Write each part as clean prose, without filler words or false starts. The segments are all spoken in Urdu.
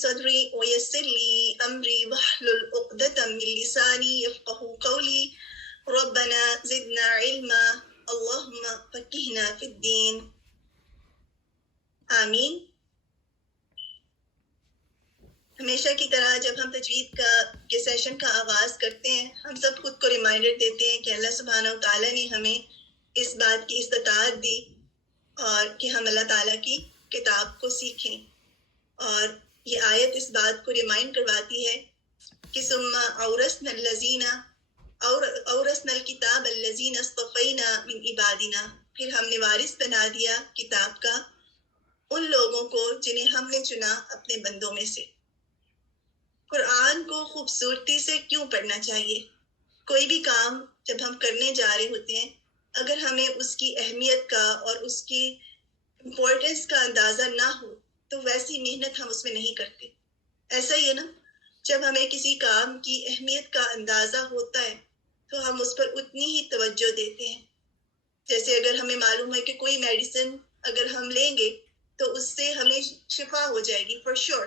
صدري ويسر لي أمري واحلل عقدة من لساني يفقهوا قولي ربنا زدنا علما اللهم فقهنا في الدين آمین. ہمیشہ کی طرح جب ہم تجوید کے سیشن کا آغاز کرتے ہیں ہم سب خود کو ریمائنڈر دیتے ہیں کہ اللہ سبحانہ و تعالیٰ نے ہمیں اس بات کی استطاعت دی اور کہ ہم اللہ تعالیٰ کی کتاب کو سیکھیں. اور یہ آیت اس بات کو ریمائنڈ کرواتی ہے کہ ثم اورثنا الذین اورثنا الکتاب الذین اصطفینا من عبادنا، پھر ہم نے وارث بنا دیا کتاب کا ان لوگوں کو جنہیں ہم نے چنا اپنے بندوں میں سے. قرآن کو خوبصورتی سے کیوں پڑھنا چاہیے؟ کوئی بھی کام جب ہم کرنے جا رہے ہوتے ہیں اگر ہمیں اس کی اہمیت کا اور اس کی امپورٹنس کا اندازہ نہ ہو تو ویسی محنت ہم اس میں نہیں کرتے. ایسا ہی ہے نا، جب ہمیں کسی کام کی اہمیت کا اندازہ ہوتا ہے تو ہم اس پر اتنی ہی توجہ دیتے ہیں. جیسے اگر ہمیں معلوم ہے کہ کوئی میڈیسن اگر ہم لیں گے تو اس سے ہمیں شفا ہو جائے گی فور شور،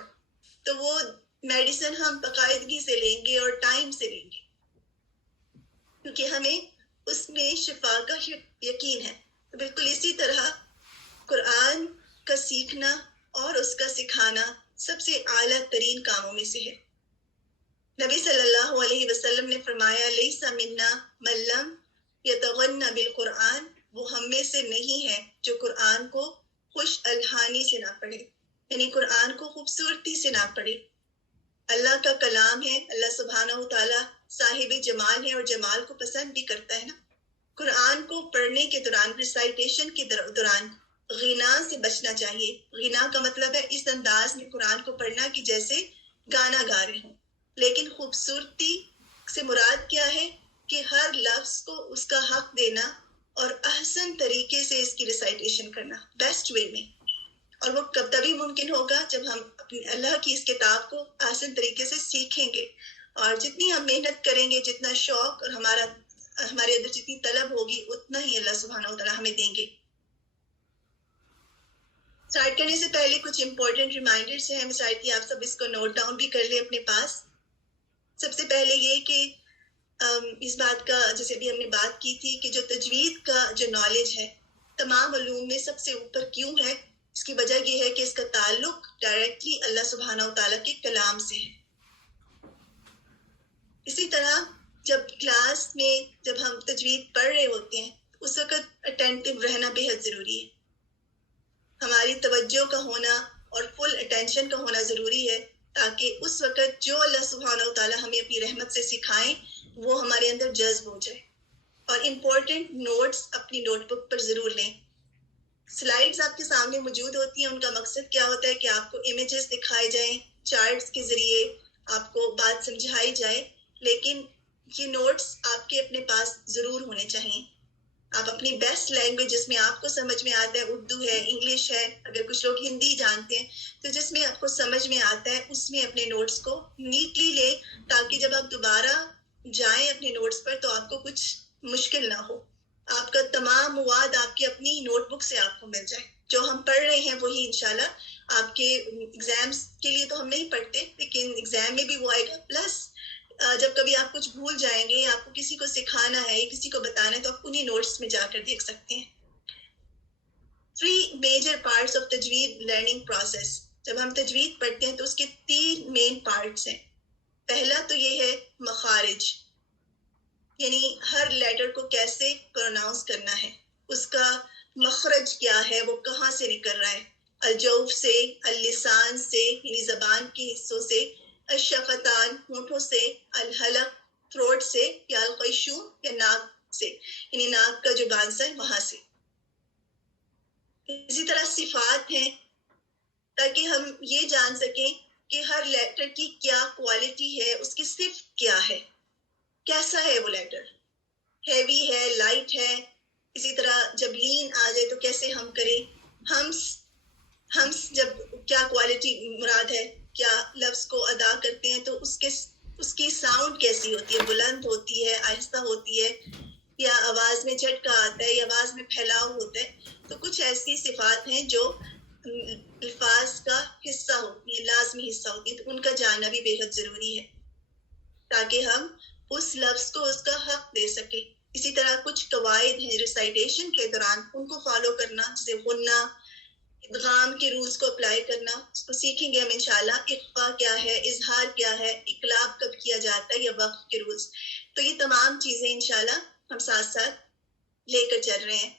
تو وہ میڈیسن ہم باقاعدگی سے لیں گے اور ٹائم سے لیں گے کیونکہ ہمیں اس میں شفا کا یقین ہے. تو بالکل اسی طرح قرآن کا سیکھنا اور اس کا سکھانا سب سے اعلیٰ ترین کاموں میں سے ہے. نبی صلی اللہ علیہ وسلم نے فرمایا لیس منا من لم یتغنى بالقرآن، وہ ہم میں سے نہیں ہے جو قرآن کو خوش الحانی سے نہ پڑھے، یعنی قرآن کو خوبصورتی سے نہ پڑھے. اللہ کا کلام ہے، اللہ سبحانہ و تعالیٰ صاحب جمال ہے اور جمال کو پسند بھی کرتا ہے نا. قرآن کو پڑھنے کے دوران ریسائٹیشن کے دوران غنا سے بچنا چاہیے. غنا کا مطلب ہے اس انداز میں قرآن کو پڑھنا کہ جیسے گانا گا رہے ہوں، لیکن خوبصورتی سے مراد کیا ہے کہ ہر لفظ کو اس کا حق دینا اور احسن طریقے سے اس کی ریسائٹیشن کرنا، بیسٹ وے میں. اور وہ کب تبھی ممکن ہوگا جب ہم اپنے اللہ کی اس کتاب کو آسان طریقے سے سیکھیں گے. اور جتنی ہم محنت کریں گے، جتنا شوق اور ہمارے اندر جتنی طلب ہوگی اتنا ہی اللہ سبحانہ و تعالیٰ ہمیں دیں گے. اسٹارٹ کرنے سے پہلے کچھ امپورٹنٹ ریمائنڈرز ہیں، میں چاہتی ہوں آپ سب اس کو نوٹ ڈاؤن بھی کر لیں اپنے پاس. سب سے پہلے یہ کہ اس بات کا جیسے بھی ہم نے بات کی تھی کہ جو تجوید کا جو نالج ہے تمام علوم میں سب سے اوپر کیوں ہے، اس کی وجہ یہ ہے کہ اس کا تعلق ڈائریکٹلی اللہ سبحانہ و تعالیٰ کے کلام سے ہے. اسی طرح جب کلاس میں جب ہم تجوید پڑھ رہے ہوتے ہیں اس وقت اٹینٹو رہنا بے حد ضروری ہے. ہماری توجہ کا ہونا اور فل اٹینشن کا ہونا ضروری ہے تاکہ اس وقت جو اللہ سبحانہ و تعالیٰ ہمیں اپنی رحمت سے سکھائیں وہ ہمارے اندر جذب ہو جائے. اور امپورٹنٹ نوٹس اپنی نوٹ بک پر ضرور لیں. سلائیڈز آپ کے سامنے موجود ہوتی ہیں، ان کا مقصد کیا ہوتا ہے کہ آپ کو امیجز دکھائے جائیں، چارٹس کے ذریعے آپ کو بات سمجھائی جائے، لیکن یہ نوٹس آپ کے اپنے پاس ضرور ہونے چاہیے. آپ اپنی بیسٹ لینگویج جس میں آپ کو سمجھ میں آتا ہے، اردو ہے، انگلش ہے، اگر کچھ لوگ ہندی جانتے ہیں تو جس میں آپ کو سمجھ میں آتا ہے اس میں اپنے نوٹس کو نیٹلی لیں تاکہ جب آپ دوبارہ جائیں اپنے نوٹس پر تو آپ کو کچھ مشکل نہ ہو. آپ کا تمام مواد آپ کی اپنی نوٹ بک سے آپ کو مل جائے. جو ہم پڑھ رہے ہیں وہی انشاءاللہ آپ کے ایگزامس کے لیے تو ہم نہیں پڑھتے لیکن ایگزام میں بھی وہ آئے گا. پلس جب کبھی آپ کچھ بھول جائیں گے یا آپ کو کسی کو سکھانا ہے یا کسی کو بتانا ہے تو آپ انہی نوٹس میں جا کر دیکھ سکتے ہیں. 3 میجر پارٹس آف تجوید لرننگ پروسیس. جب ہم تجوید پڑھتے ہیں تو اس کے 3 مین پارٹس ہیں. پہلا تو یہ ہے مخارج، یعنی ہر لیٹر کو کیسے پروناؤنس کرنا ہے، اس کا مخرج کیا ہے، وہ کہاں سے نکل رہا ہے. الجوف سے، اللسان سے یعنی زبان کے حصوں سے، الشفتان ہونٹوں سے، الحلق تھروٹ سے، یا الخیشوم یا ناک سے یعنی ناک کا جو بانسا ہے وہاں سے. اسی طرح صفات ہیں تاکہ ہم یہ جان سکیں کہ ہر لیٹر کی کیا کوالٹی ہے، اس کی صفت کیا ہے، کیسا ہے وہ لیٹر، ہیوی ہے، لائٹ ہے. اسی طرح جب لین آ جائے تو کیسے ہم کریں، ہمس جب کیا کوالٹی مراد ہے، کیا لفظ کو ادا کرتے ہیں تو اس کی ساؤنڈ کیسی ہوتی ہے، بلند ہوتی ہے، آہستہ ہوتی ہے، یا آواز میں جھٹکا آتا ہے یا آواز میں پھیلاؤ ہوتا ہے. تو کچھ ایسی صفات ہیں جو الفاظ کا حصہ ہوتی ہیں، لازمی حصہ ہوتی ہیں، تو ان کا جاننا بھی بے حد ضروری ہے تاکہ ہم اس لفظ کو اس کا حق دے سکیں. اسی طرح کچھ قواعد ہیں ریسائٹیشن کے دوران، ان کو فالو کرنا، جیسے غنہ، ادغام کے رولز کو اپلائی کرنا، اس کو سیکھیں گے ہم انشاءاللہ. اخفا کیا ہے، اظہار کیا ہے، اقلاب کب کیا جاتا ہے، یا وقف کے رولز. تو یہ تمام چیزیں انشاءاللہ ہم ساتھ ساتھ لے کر چل رہے ہیں.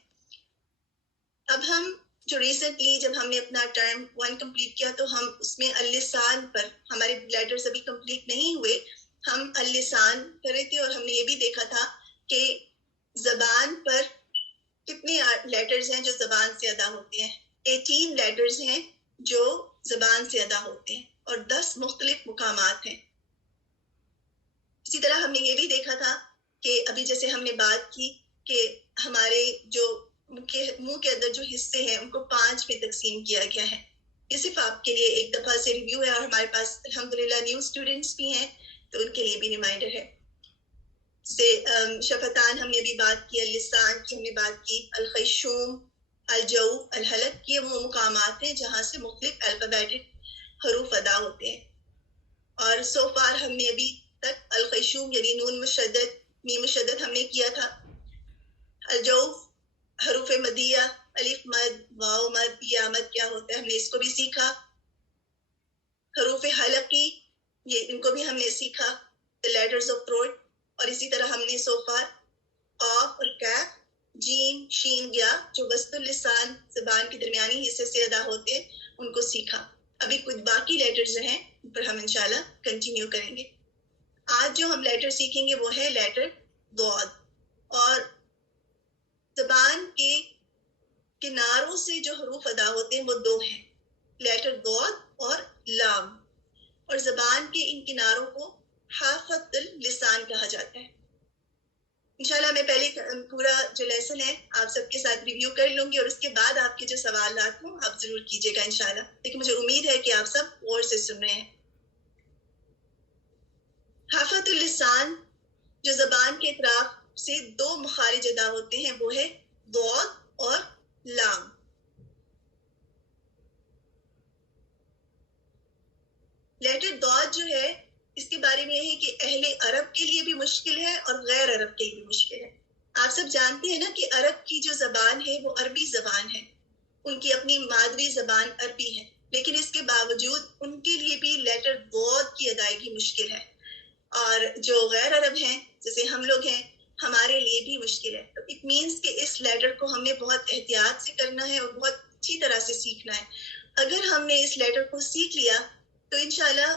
اب ہم جو ریسنٹلی جب ہم نے اپنا ٹرم 1 کمپلیٹ کیا تو ہم اس میں اللسان پر، ہمارے لیٹرز ابھی کمپلیٹ نہیں ہوئے، ہم اللسان کر رہے تھے، اور ہم نے یہ بھی دیکھا تھا کہ زبان پر کتنے لیٹرز ہیں جو زبان سے ادا ہوتے ہیں. 18 لیٹرز ہیں جو زبان سے ادا ہوتے ہیں اور 10 مختلف مقامات ہیں. اسی طرح ہم نے یہ بھی دیکھا تھا کہ ابھی جیسے ہم نے بات کی کہ ہمارے جو منہ کے اندر جو حصے ہیں ان کو 5 میں تقسیم کیا گیا ہے. یہ صرف آپ کے لیے ایک دفعہ سے ریویو ہے، اور ہمارے پاس الحمدللہ نیو اسٹوڈنٹس بھی ہیں تو ان کے لیے بھی ریمائنڈر ہے. سے شفتان ہم نے بھی بات کی، اللسان کی ہم نے بات کی، الخیشوم، الجو، الحلق، یہ وہ مقامات ہیں جہاں سے مختلف الفابیٹک حروف ادا ہوتے ہیں. اور سو فار ہم نے ابھی تک الخیشوم یعنی نون مشدد، میم مشدد ہم نے کیا تھا. الجو حروف مدیہ، الف مد، واو مد، یا مد کیا ہوتا ہے، ہم نے اس کو بھی سیکھا. حروف حلقی، یہ ان کو بھی ہم نے سیکھا، the letters of throat. اور اسی طرح ہم نے سو فار قاف اور کیف، جیم، شین، یا جو وسط اللسان زبان کے درمیانی حصے سے ادا ہوتے ہیں ان کو سیکھا. ابھی کچھ باقی لیٹرز ہیں ان پر ہم انشاءاللہ کنٹینیو کریں گے. آج جو ہم لیٹر سیکھیں گے وہ ہے لیٹر ضاد. اور زبان کے کناروں سے جو حروف ادا ہوتے ہیں وہ 2 ہیں، لیٹر ضاد اور لام. اور زبان کے ان کناروں کو حافظ اللسان کہا جاتا ہے. انشاءاللہ میں پہلے پورا جو لیسن ہے آپ سب کے ساتھ ریویو کر لوں گی، اور اس کے بعد آپ کے جو سوالات ہوں آپ ضرور کیجیے گا انشاءاللہ. لیکن مجھے امید ہے کہ آپ سب غور سے سن رہے ہیں. حافظ اللسان جو زبان کے اطراف سے 2 مخارج ادا ہوتے ہیں وہ ہے ضاد اور لام. لیٹر ضاد جو ہے اس کے بارے میں یہ ہے کہ اہل عرب کے لیے بھی مشکل ہے اور غیر عرب کے لیے بھی مشکل ہے. آپ سب جانتے ہیں نا کہ عرب کی جو زبان ہے وہ عربی زبان ہے، ان کی اپنی مادری زبان عربی ہے، لیکن اس کے باوجود ان کے لیے بھی لیٹر ضاد کی ادائیگی مشکل ہے. اور جو غیر عرب ہیں جیسے ہم لوگ ہیں ہمارے لیے بھی مشکل ہے. تو اٹ مینس کہ اس لیٹر کو ہم نے بہت احتیاط سے کرنا ہے اور بہت اچھی طرح سے سیکھنا ہے. اگر ہم نے اس لیٹر کو سیکھ لیا تو انشاءاللہ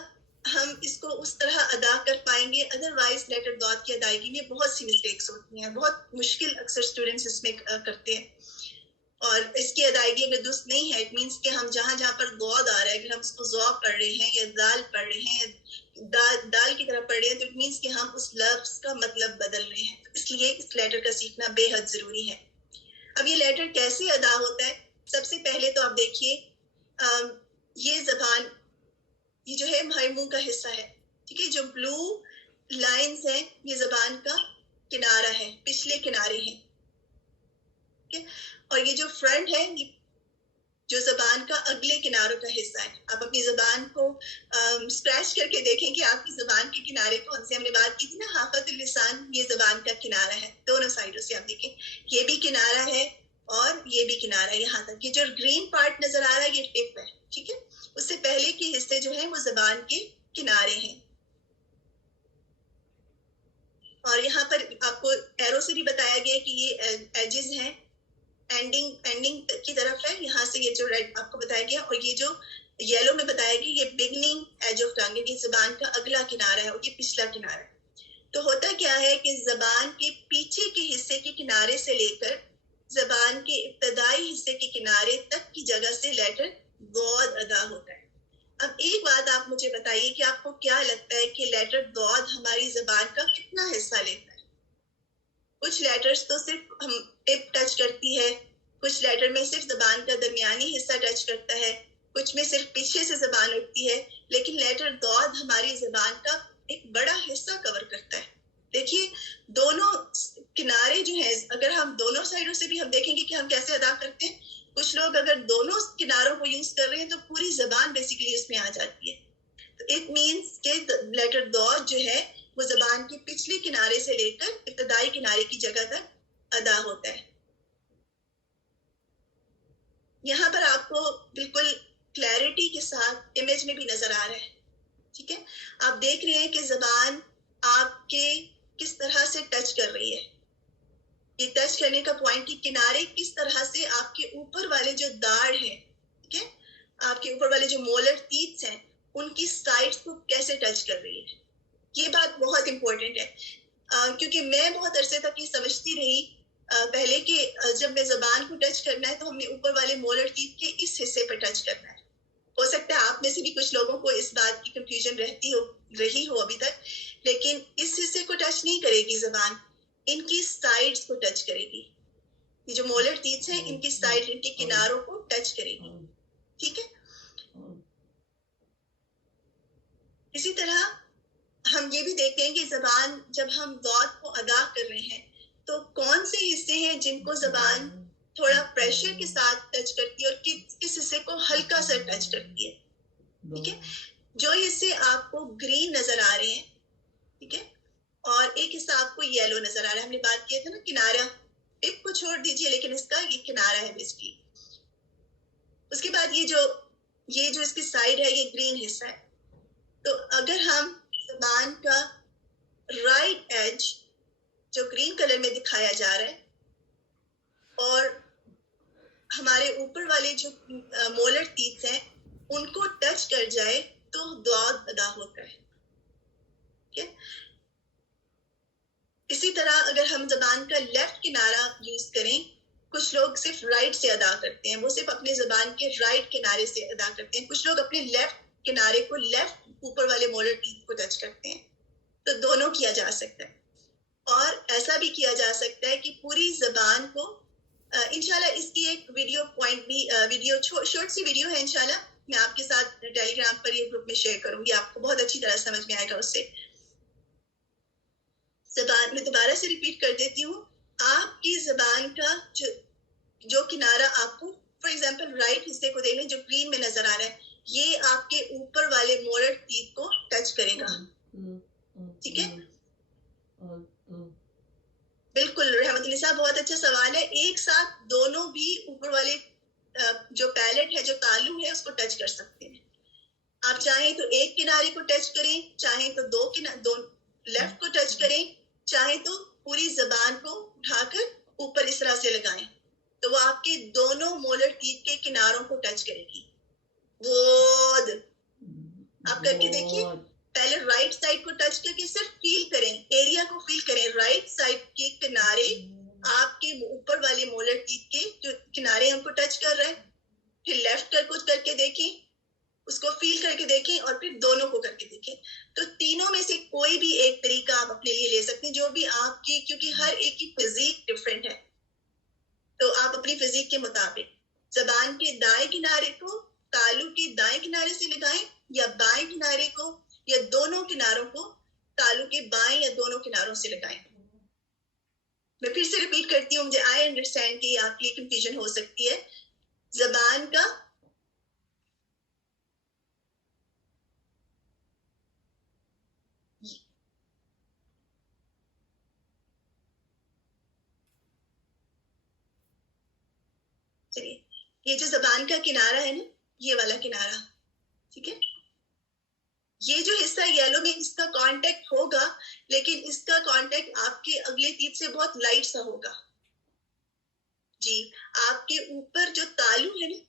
ہم اس کو اس طرح ادا کر پائیں گے. ادروائز لیٹر ضاد کی ادائیگی میں بہت سی مسٹیکس ہوتی ہیں، بہت مشکل اکثر اسٹوڈنٹس اس میں کرتے ہیں، اور اس کی ادائیگی اگر درست نہیں ہے اٹ مینس کہ ہم جہاں جہاں پر ضاد آ رہا ہے اگر ہم اس کو ضا پڑھ رہے ہیں یا دال پڑھ رہے ہیں یا دال کی طرح پڑھ رہے ہیں تو اٹ مینس کہ ہم اس لفظ کا مطلب بدل رہے ہیں. اس لیے اس لیٹر کا سیکھنا بے حد ضروری ہے. اب یہ لیٹر کیسے ادا ہوتا ہے؟ سب سے پہلے تو آپ دیکھیے یہ زبان، یہ جو ہے ہمارے منہ کا حصہ ہے، ٹھیک ہے، جو بلو لائنز ہیں یہ زبان کا کنارہ ہے، پچھلے کنارے ہیں. اور یہ جو فرنٹ ہے یہ جو زبان کا اگلے کناروں کا حصہ ہے. آپ اپنی زبان کو اسکریچ کر کے دیکھیں کہ آپ کی زبان کے کنارے کون سے. ہم نے بات کی تھی نا حافظ اللسان، یہ زبان کا کنارہ ہے، دونوں سائڈوں سے آپ دیکھیں یہ بھی کنارہ ہے اور یہ بھی کنارہ ہے. یہاں تک یہ جو گرین پارٹ نظر آ رہا ہے یہ ٹپ ہے، ٹھیک ہے. اس سے پہلے کے حصے جو ہیں وہ زبان کے کنارے ہیں. اور یہاں پر آپ کو ایرو سے بھی بتایا گیا کہ یہ ایجز ہیں، اینڈنگ کی طرف ہے. یہاں سے یہ جو ریڈ آپ کو بتایا گیا، اور یہ جو یلو میں بتایا گیا یہ بگننگ ایج آف ٹنگ، یہ زبان کا اگلا کنارہ ہے اور یہ پچھلا کنارہ ہے. تو ہوتا کیا ہے کہ زبان کے پیچھے کے حصے کے کنارے سے لے کر زبان کے ابتدائی حصے کے کنارے تک کی جگہ سے لیٹر ضاد ادا ہوتا ہے. اب ایک بات آپ مجھے بتائیے کہ آپ کو کیا لگتا ہے کہ لیٹر ضاد ہماری زبان کا کتنا حصہ لیتا ہے؟ کچھ لیٹرز تو صرف ہم ٹپ ٹچ کرتی ہے، کچھ لیٹر میں صرف زبان کا درمیانی حصہ ٹچ کرتا ہے، کچھ میں صرف پیچھے سے زبان اٹھتی ہے، لیکن لیٹر ضاد ہماری زبان کا ایک بڑا حصہ کور کرتا ہے. دیکھیے دونوں کنارے جو ہیں اگر ہم دونوں سائڈوں سے بھی ہم دیکھیں گے کہ ہم کیسے ادا کرتے ہیں. کچھ لوگ اگر دونوں کناروں کو یوز کر رہے ہیں تو پوری زبان بیسیکلی اس میں آ جاتی ہے. تو اٹ مینس کہ لیٹر ضاد جو ہے وہ زبان کے پچھلے کنارے سے لے کر ابتدائی کنارے کی جگہ تک ادا ہوتا ہے. یہاں پر آپ کو بالکل کلیئرٹی کے ساتھ امیج میں بھی نظر آ رہا ہے. ٹھیک ہے, آپ دیکھ رہے ہیں کہ زبان آپ کے کس طرح سے ٹچ کر رہی ہے. یہ ٹچ کرنے کا پوائنٹ کی کنارے کس طرح سے آپ کے اوپر والے جو داڑھ ہیں, ٹھیک ہے, آپ کے اوپر والے جو مولر ٹیتھس ہیں ان کی سائڈز کو کیسے ٹچ کر رہی ہے. یہ بات بہت امپورٹنٹ ہے, کیونکہ میں بہت عرصے تک یہ سمجھتی رہی پہلے کہ جب میں زبان کو ٹچ کرنا ہے تو ہم نے اوپر والے مولر ٹیتھ کے اس حصے پر ٹچ کرنا ہے. ہو سکتا ہے آپ میں سے بھی کچھ لوگوں کو اس بات کی کنفیوژن رہی ہو ابھی تک, لیکن اس حصے کو ٹچ نہیں کرے گی زبان, ان کی سائڈز کو ٹچ کرے گی. یہ جو مولر ٹیتھس ہیں ان کی سائڈ, ان کے کناروں کو ٹچ کرے گی. ٹھیک ہے, اسی طرح ہم یہ بھی دیکھتے ہیں کہ زبان جب ہم ضاد کو ادا کر رہے ہیں تو کون سے حصے ہیں جن کو زبان تھوڑا پریشر کے ساتھ ٹچ کرتی ہے اور کس حصے کو ہلکا سا ٹچ کرتی ہے. ٹھیک ہے, جو حصے آپ کو گرین نظر آ رہے ہیں, ٹھیک ہے, اور ایک حصہ آپ کو یلو نظر آ رہا ہے. ہم نے بات کیا تھا نا کنارہ, ٹپ کو چھوڑ دیجئے لیکن اس کا یہ کنارہ ہے بیسکلی. اس کے بعد یہ جو اس کی سائڈ ہے یہ گرین حصہ ہے. تو اگر ہم زبان کا رائٹ ایج جو گرین کلر میں دکھایا جا رہا ہے اور ہمارے اوپر والے جو مولر ٹیتھ ہیں ان کو ٹچ کر جائے تو ضاد ادا ہوتا ہے. ٹھیک ہے, اسی طرح اگر ہم زبان کا لیفٹ کنارہ یوز کریں, کچھ لوگ صرف رائٹ سے ادا کرتے ہیں, وہ صرف اپنے زبان کے رائٹ کنارے سے ادا کرتے ہیں. کچھ لوگ اپنے لیفٹ کنارے کو لیفٹ اوپر والے مولر ٹیتھ کو ٹچ کرتے ہیں. تو دونوں کیا جا سکتا ہے, اور ایسا بھی کیا جا سکتا ہے کہ پوری زبان کو انشاءاللہ اس کی ایک ویڈیو پوائنٹ بھی شارٹ سی ویڈیو ہے, انشاءاللہ میں آپ کے ساتھ ٹیلی گرام پر یہ گروپ میں شیئر کروں گی, آپ کو بہت اچھی طرح سمجھ میں آئے گا اس سے. زبان میں دوبارہ سے ریپیٹ کر دیتی ہوں, آپ کی زبان کا جو کنارہ آپ کو فار ایگزامپل رائٹ حصے کو دیکھ لیں جو گرین میں نظر آ رہا ہے, یہ آپ کے اوپر والے مولر ٹیتھ کو ٹچ کرے گا. ٹھیک ہے, بالکل رحمت اللہ صاحب, بہت اچھا سوال ہے. ایک ساتھ دونوں بھی اوپر والے جو پیلٹ ہے, جو تالو ہے, اس کو ٹچ کر سکتے ہیں. آپ چاہیں تو ایک کنارے کو ٹچ کریں, چاہیں تو دو لیفٹ کو ٹچ کریں, چاہیں تو پوری زبان کو اٹھا کر اوپر اس طرح سے لگائیں, تو وہ آپ کے دونوں مولر ٹیتھ کے کناروں کو ٹچ کرے گی. وود آپ کر کے دیکھیے, پہلے رائٹ سائڈ کو ٹچ کر کے صرف فیل کریں, ایریا کو فیل کریں. رائٹ سائڈ کے کنارے آپ کے اوپر والے مولر ٹیتھ کے جو کنارے ہم کو ٹچ کر رہے ہیں, پھر لیفٹ کر کے دیکھیں, اس کو فیل کر کے دیکھیں, اور پھر دونوں کو کر کے دیکھیں. تو تینوں میں سے کوئی بھی ایک طریقہ آپ اپنے لیے لے سکتے ہیں, جو بھی آپ کی, کیونکہ ہر ایک کی فزیک ڈفرینٹ ہے, تو آپ اپنی فزیک کے مطابق زبان کے دائیں کنارے کو تالو کے دائیں کنارے سے لگائیں, یا بائیں کنارے کو, یا دونوں کناروں کو تالو کے بائیں یا دونوں کناروں سے لگائیں. میں پھر سے ریپیٹ کرتی ہوں, مجھے آئی انڈرسٹینڈ کہ آپ کی کنفیوژن ہو سکتی ہے. زبان کا یہ جو زبان کا کنارہ ہے نا, یہ والا کنارہ, ٹھیک ہے, یہ جو حصہ یلو میں اس کا کانٹیکٹ ہوگا, لیکن اس کا کانٹیکٹ آپ کے اگلے ٹیتھ سے بہت لائٹ سا ہوگا. جی, آپ کے اوپر جو تالو ہے نا,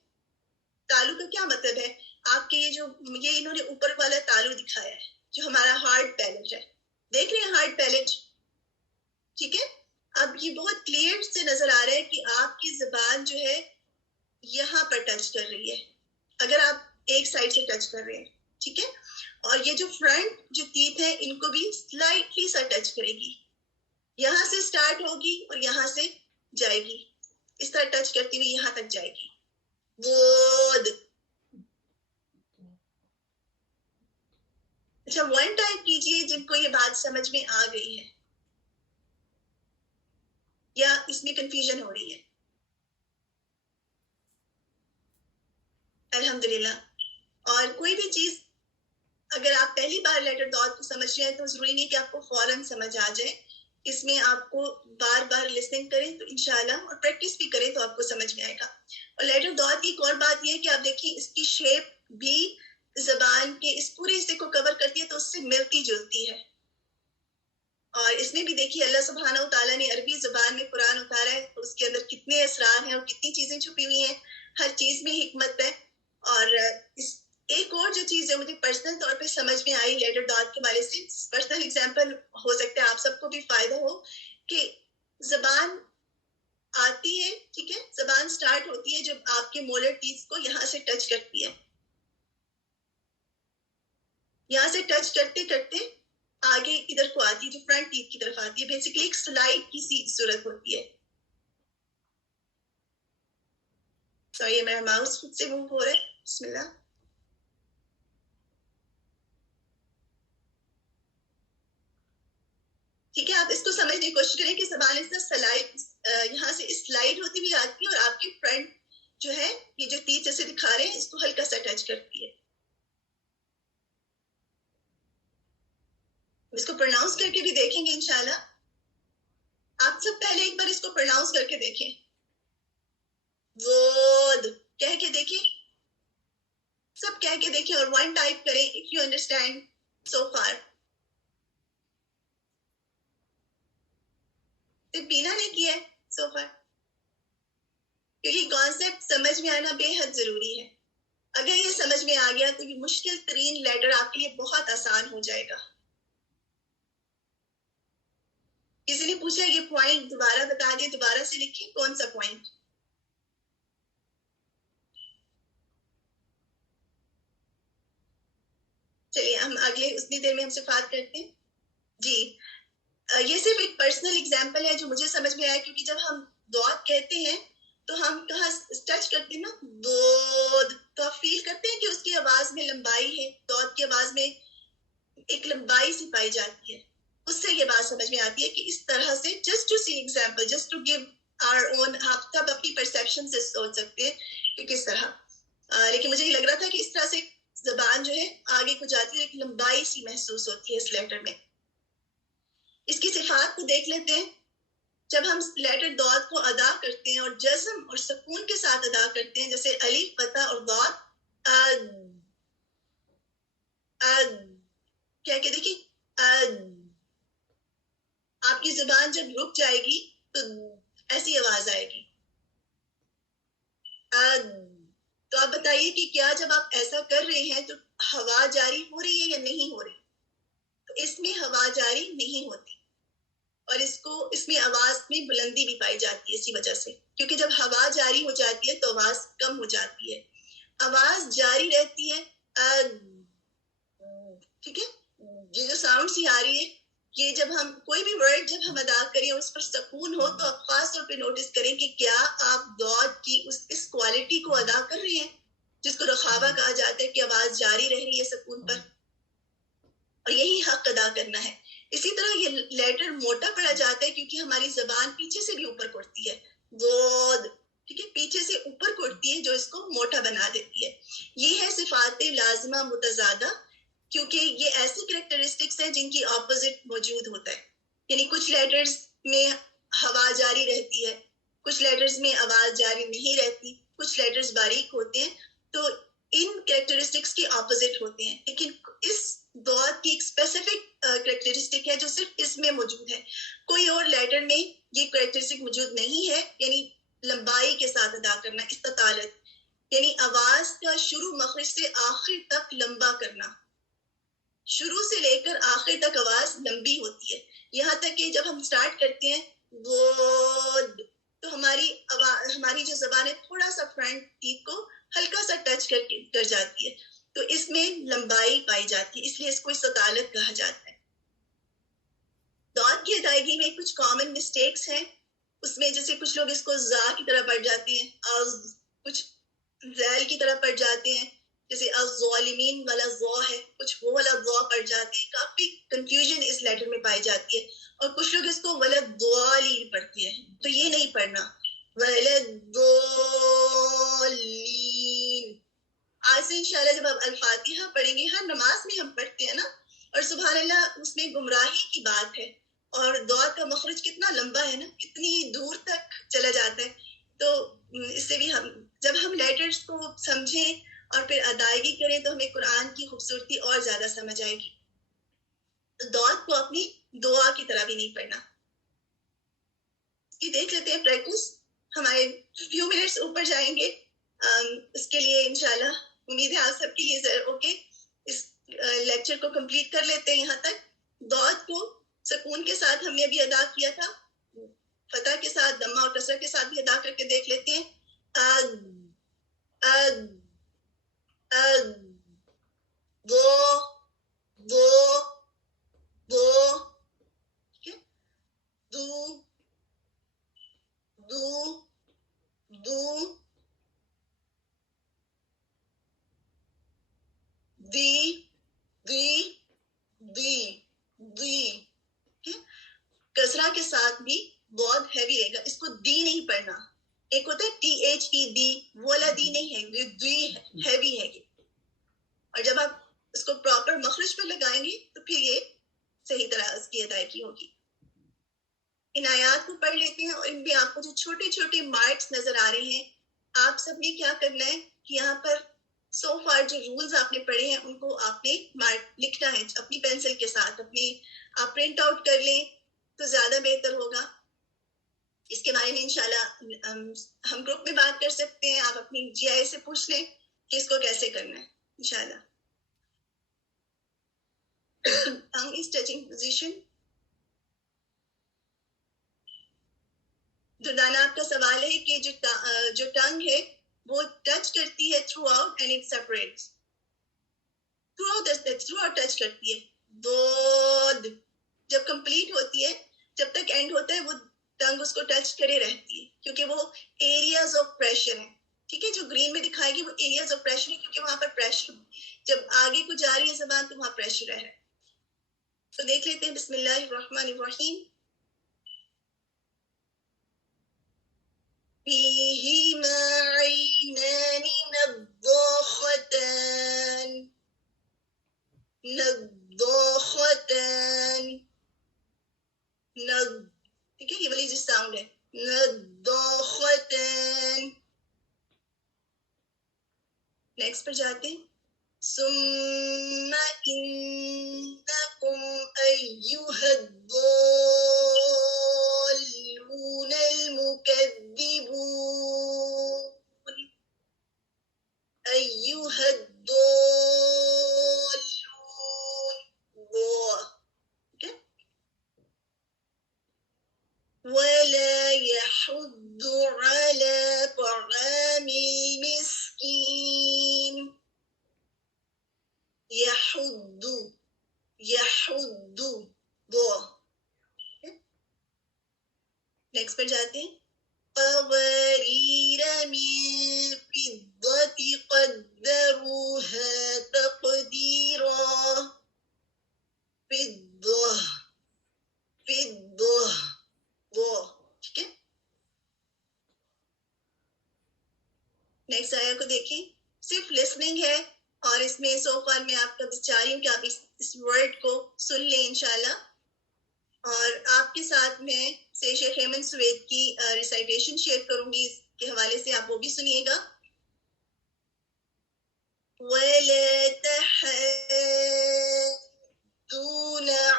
تالو کا کیا مطلب ہے, آپ کے یہ انہوں نے اوپر والا تالو دکھایا ہے جو ہمارا ہارڈ پیلٹ ہے, دیکھ رہے ہیں ہارڈ پیلٹ, ٹھیک ہے. اب یہ بہت کلیئر سے نظر آ رہا ہے کہ آپ کی زبان جو ہے یہاں پر ٹچ کر رہی ہے, اگر آپ ایک سائڈ سے ٹچ کر رہے ہیں, ٹھیک ہے, اور یہ جو فرنٹ جو ٹیتھ ہے ان کو بھی سلائٹلی سا ٹچ کرے گی, یہاں سے سٹارٹ ہوگی اور یہاں سے جائے گی, اس طرح ٹچ کرتی ہوئی یہاں تک جائے گی. وود اچھا, ون ٹائپ کیجئے جن کو یہ بات سمجھ میں آ گئی ہے یا اس میں کنفیوژن ہو رہی ہے. الحمدللہ. اور کوئی بھی چیز اگر آپ پہلی بار لیٹر ڈاٹ کو سمجھ رہے ہیں تو ضروری نہیں کہ آپ کو فوراً سمجھ آ جائے. اس میں آپ کو بار بار لسننگ کریں تو انشاءاللہ اور پریکٹس بھی کریں تو آپ کو سمجھ میں آئے گا. اور لیٹر ڈاٹ کی ایک اور بات یہ ہے کہ آپ دیکھیں اس کی شیپ بھی زبان کے اس پورے حصے کو کور کرتی ہے تو اس سے ملتی جلتی ہے. اور اس میں بھی دیکھیے اللہ سبحانہ و تعالیٰ نے عربی زبان میں قرآن اتارا ہے تو اس کے اندر کتنے اسرار ہیں اور کتنی چیزیں چھپی ہوئی ہیں. ہر چیز میں حکمت ہے. اور اس ایک اور جو چیز ہے مجھے پرسنل طور پہ سمجھ میں آئی لیٹر ڈاٹ کے بارے سے, پرسنل اگزامپل ہو سکتا ہے آپ سب کو بھی فائدہ ہو, کہ زبان آتی ہے, ٹھیک ہے, زبان سٹارٹ ہوتی ہے جب آپ کے مولر ٹیتھ کو یہاں سے ٹچ کرتی ہے. یہاں سے ٹچ کرتے کرتے آگے ادھر کو آتی ہے جو فرنٹ ٹیتھ کی طرف آتی ہے. بیسیکلی ایک سلائڈ کی سی صورت ہوتی ہے. سوری میرا ماؤس خود سے موو ہو رہا ہے. بسم اللہ. ٹھیک ہے, آپ اس کو سمجھنے کی کوشش کریں کہ زبان اس طرح سلائڈ یہاں سے سلائڈ ہوتی بھی آتی ہے اور آپ کی فرنٹ جو ہے یہ جو تیت جیسے دکھا رہے ہیں اس کو ہلکا سا ٹچ کرتی ہے. اس کو پروناؤنس کر کے بھی دیکھیں گے انشاءاللہ. آپ سب پہلے ایک بار اس کو پروناؤنس کر کے دیکھیں. وود کہہ کے دیکھیں, سب کہہ کے دیکھیں اور ون ٹائپ کریں if you understand so far. صرف بینا نے کیا ہے so far, کیونکہ کانسیپٹ سمجھ میں آنا بے حد ضروری ہے. اگر یہ سمجھ میں آ گیا تو یہ مشکل ترین لیٹر آپ کے لیے بہت آسان ہو جائے گا. کسی نے پوچھا یہ پوائنٹ دوبارہ بتا دیں, دوبارہ سے لکھیں. کون سا پوائنٹ؟ چلیے ہم اگلے اتنی دیر میں ہم سے بات کرتے ہیں. جی یہ صرف ایک پرسنل اگزامپل ہے جو مجھے سمجھ میں آیا, کیونکہ جب ہم دعا کہتے ہیں تو ہم کہاں ٹچ کرتے ہیں نا, دودھ, تو آپ فیل کرتے ہیں کہ اس کی آواز میں لمبائی ہے. دودھ کی آواز میں ایک لمبائی سی پائی جاتی ہے. اس سے یہ بات سمجھ میں آتی ہے کہ اس طرح سے just to see example, just to give our own, آپ سب اپنی پرسیپشن سے سوچ سکتے ہیں کہ کس طرح. لیکن مجھے یہ لگ رہا تھا کہ اس طرح سے زبان جو ہے آگے کو جاتی ہے, ایک لمبائی سی محسوس ہوتی ہے اس لیٹر میں. اس کی صفات کو دیکھ لیتے ہیں. جب ہم لیٹر ڈاٹ کو ادا کرتے ہیں اور جزم اور سکون کے ساتھ ادا کرتے ہیں, جیسے الف فتح اور ڈاٹ, کیا کہ دیکھیے آپ کی زبان جب رک جائے گی تو ایسی آواز آئے گی. تو آپ بتائیے کہ کیا جب آپ ایسا کر رہے ہیں تو ہوا جاری ہو رہی ہے یا نہیں ہو رہی؟ تو اس میں ہوا جاری نہیں ہوتی, اور اس میں آواز میں بلندی بھی پائی جاتی ہے اسی وجہ سے, کیونکہ جب ہوا جاری ہو جاتی ہے تو آواز کم ہو جاتی ہے. آواز جاری رہتی ہے. ٹھیک ہے, یہ جو ساؤنڈ سی آ رہی ہے, یہ جب ہم کوئی بھی ورڈ جب ہم ادا کریں اور اس پر سکون ہو تو آپ خاص طور پہ نوٹس کریں کہ کیا آپ دعت کی اس کوالٹی کو ادا کر رہے ہیں جس کو رخاوہ کہا جاتا ہے, کہ آواز جاری رہ رہی ہے سکون پر, اور یہی حق ادا کرنا ہے. اسی طرح یہ لیٹر موٹا پڑا جاتا ہے کیونکہ ہماری زبان پیچھے سے بھی اوپر کوٹتی ہے. وود, ٹھیک ہے, پیچھے سے اوپر کوٹتی ہے جو اس کو موٹا بنا دیتی ہے. یہ ہے صفات لازمہ متضادہ, کیونکہ یہ ایسی کریکٹرسٹکس ہیں جن کی اپوزٹ موجود ہوتا ہے. یعنی کچھ لیٹرز میں ہوا جاری رہتی ہے, کچھ لیٹرز میں آواز جاری نہیں رہتی, کچھ لیٹرز باریک ہوتے ہیں. تو ان کریکٹرسٹکس کے اپوزٹ ہوتے ہیں, لیکن اس دعت کی ایک اسپیسیفک کریکٹرسٹک ہے جو صرف اس میں موجود ہے. کوئی اور لیٹر میں یہ کریکٹرسٹک موجود نہیں ہے, یعنی لمبائی کے ساتھ ادا کرنا, استطالت, یعنی آواز کا شروع مخرج سے آخر تک لمبا کرنا. شروع سے لے کر آخر تک آواز لمبی ہوتی ہے, یہاں تک کہ جب ہم سٹارٹ کرتے ہیں وہ تو ہماری جو زبان ہے تھوڑا سا فرنٹ ٹیتھ کو ہلکا سا ٹچ کر جاتی ہے, تو اس میں لمبائی پائی جاتی ہے, اس لیے اس کو استطالت کہا جاتا ہے. دعت کی ادائیگی میں کچھ کامن مسٹیکس ہیں, اس میں جیسے کچھ لوگ اس کو زا کی طرح پڑھ جاتے ہیں, اور کچھ ذیل کی طرح پڑھ جاتے ہیں, جیسے الظالمین والا ضا ہے, کچھ وہ والا ضا پڑھ جاتے ہیں. کافی کنفیوژن اس لیٹر میں پائی جاتی ہے, اور کچھ لوگ اس کو ولدضالین پڑھتے ہیں, تو یہ نہیں پڑھنا ولدضالین. آج سے انشاءاللہ جب آپ الفاتحہ پڑھیں گے، ہر نماز میں ہم پڑھتے ہیں نا، اور سبحان اللہ اس میں گمراہی کی بات ہے، اور دعا کا مخرج کتنا لمبا ہے نا، کتنی دور تک چلا جاتا ہے. تو اس سے بھی جب ہم لیٹرز کو سمجھیں اور پھر ادائیگی کریں تو ہمیں قرآن کی خوبصورتی اور زیادہ سمجھ آئے گی. تو دعا کو اپنی دعا کی طرح بھی نہیں پڑھنا. یہ دیکھ لیتے ہیں پریکٹس، ہمارے فیو منٹس اوپر جائیں گے. اس کے لیے انشاءاللہ امید ہے آپ سب کے لیے اوکے. اس لیکچر کو کمپلیٹ کر لیتے ہیں. یہاں تک دعات کو سکون کے ساتھ ہم نے ابھی ادا کیا تھا، فتح کے ساتھ، دمہ اور کسرہ کے ساتھ بھی ادا کر کے دیکھ لیتے ہیں. اد اد اد دو دو دو، دو دو دو، دی دی دی دی. کسرہ کے ساتھ بھی بہت ہیوی رہے گا، اس کو دی نہیں پڑھنا. ایک ہوتا ہے ٹی ایچ ای دی، وہ والا دی نہیں ہے، یہ دی ہیوی ہے. اور جب آپ اس کو پراپر مخرج پر لگائیں گے تو پھر یہ صحیح طرح اس کی ادائیگی ہوگی. ان آیات کو پڑھ لیتے ہیں، اور ان میں آپ کو جو چھوٹے چھوٹے مارکس نظر آ رہے ہیں، آپ سب نے کیا کرنا ہے کہ یہاں پر سو فار جو رولز آپ نے پڑھے ہیں ان کو آپ نے مارک لکھنا ہے اپنی پینسل کے ساتھ. آپ پرنٹ آؤٹ کر لیں تو زیادہ بہتر ہوگا. اس کے بارے میں انشاءاللہ ہم گروپ میں بات کر سکتے ہیں. آپ اپنی جی آئی سے پوچھ لیں کہ اس کو کیسے کرنا ہے انشاءاللہ. tongue is touching position. Durdana آپ کا سوال ہے کہ جو ٹنگ ہے وہ ٹچ کرتی ہے through out and it separates. Through out touch کرتی ہے. دودھ جب کمپلیٹ ہوتی ہے، جب تک اینڈ ہوتا ہے وہ ٹنگ اس کو ٹچ کرے رہتی ہے، کیونکہ وہ ایریاز آف پریشر ہیں. ٹھیک ہے، جو گرین میں دکھائے گی وہ ایریاز آف پریشر ہے، کیونکہ وہاں پر پریشر جب آگے کو جا رہی ہے زبان تو وہاں پریشر ہے. تو دیکھ لیتے ہیں. بسم اللہ الرحمن الرحیم. فیہما عینان نضاختان نضاختان. ٹھیک ہے، یہ والی جس ساؤنڈ ہے نضاختان. نیکسٹ پر جاتے ہیں. ثم انکم ایھا الضالون المکذبون. ایھا الضالون، ولا يحض على طعام المسكين. يحض يحض دو. نیکسٹ پر جاتے ہیں. قوارير من فضة قدروها تقديرا. فضة فضة وہ. ٹھیک ہے، نیکسٹ آیا کو دیکھیں. صرف لسننگ ہے، اور اس میں سو فار میں آپ کا بس چاہ رہی ہوں کہ آپ اس ورڈ کو سن لیں انشاءاللہ. اور آپ کے ساتھ میں سے شیخ ایمن سوید کی ریسائٹیشن شیئر کروں گی، اس کے حوالے سے آپ وہ بھی سنیے گا. وَلَا تَحَاضُّونَ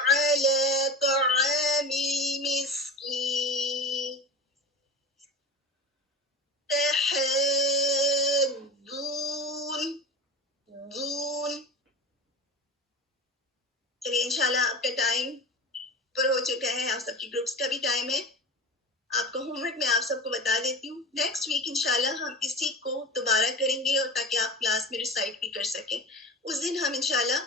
عَلَى طَعَامِ الْمِسْكِينِ. تحاضون دون. چلیے انشاءاللہ آپ کا ٹائم پر ہو چکا ہے، آپ سب کی گروپس کا بھی ٹائم ہے. آپ کو ہوم ورک میں آپ سب کو بتا دیتی ہوں. نیکسٹ ویک انشاءاللہ ہم اسی کو دوبارہ کریں گے، اور تاکہ آپ کلاس میں ریسائٹ بھی کر سکیں. اس دن ہم انشاءاللہ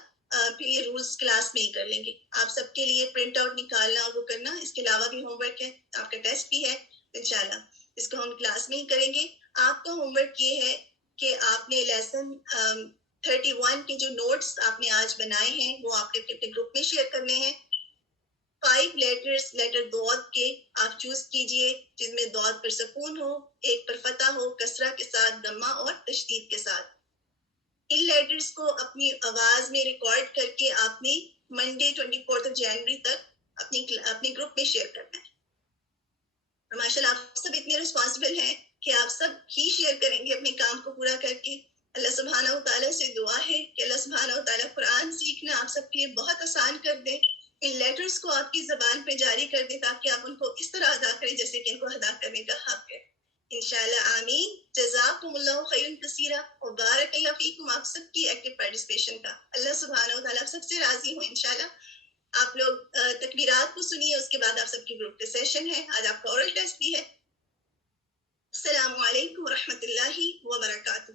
پھر یہ رولز کلاس میں ہی کر لیں گے. آپ سب کے لیے پرنٹ آؤٹ نکالنا اور وہ کرنا. اس کے علاوہ بھی ہوم ورک ہے، آپ کا ٹیسٹ بھی ہے. انشاءاللہ اس کو ہم کلاس میں ہی کریں گے. آپ کا ہوم ورک یہ ہے کہ آپ نے لیسن 31 کے جو نوٹس آپ نے آج بنائے ہیں وہ آپ نے اپنے گروپ میں شیئر کرنے ہیں. 5 لیٹرز لیٹر دعوت کے آپ چوز کیجئے، جن میں دعوت پر سکون ہو، ایک پر فتح ہو، کسرہ کے ساتھ، دمہ اور تشدید کے ساتھ. ان لیٹرز کو اپنی آواز میں ریکارڈ کر کے آپ نے منڈے 24 جنوری تک اپنے گروپ میں شیئر کرنا ہے. اور ماشاء اللہ آپ سب اتنے رسپانسبل ہیں کہ آپ سب ہی شیئر کریں گے اپنے کام کو پورا کر کے. اللہ سبحانہ و تعالیٰ سے دعا ہے کہ اللہ سبحانہ و تعالیٰ قرآن سیکھنا آپ سب کے لیے بہت آسان کر دے, ان لیٹرز کو آپ کی زبان پہ جاری کر دے تاکہ آپ ان کو اس طرح ادا کریں جیسے کہ ان کو ادا کرنے کا حق ہے. انشاءاللہ آمین. جزاکم اللہ خیر کثیرا و بارک اللہ فیکم آپ سب کی ایکٹیو پارٹیسپیشن کا. اللہ سبحانہ و تعالیٰ آپ سب سے راضی ہوں انشاءاللہ. آپ لوگ تکبیرات کو سنیے, اس کے بعد آپ سب کی گروپ کے سیشن ہے. آج آپ کا اورل ٹیسٹ بھی ہے. السلام علیکم ورحمۃ اللہ وبرکاتہ.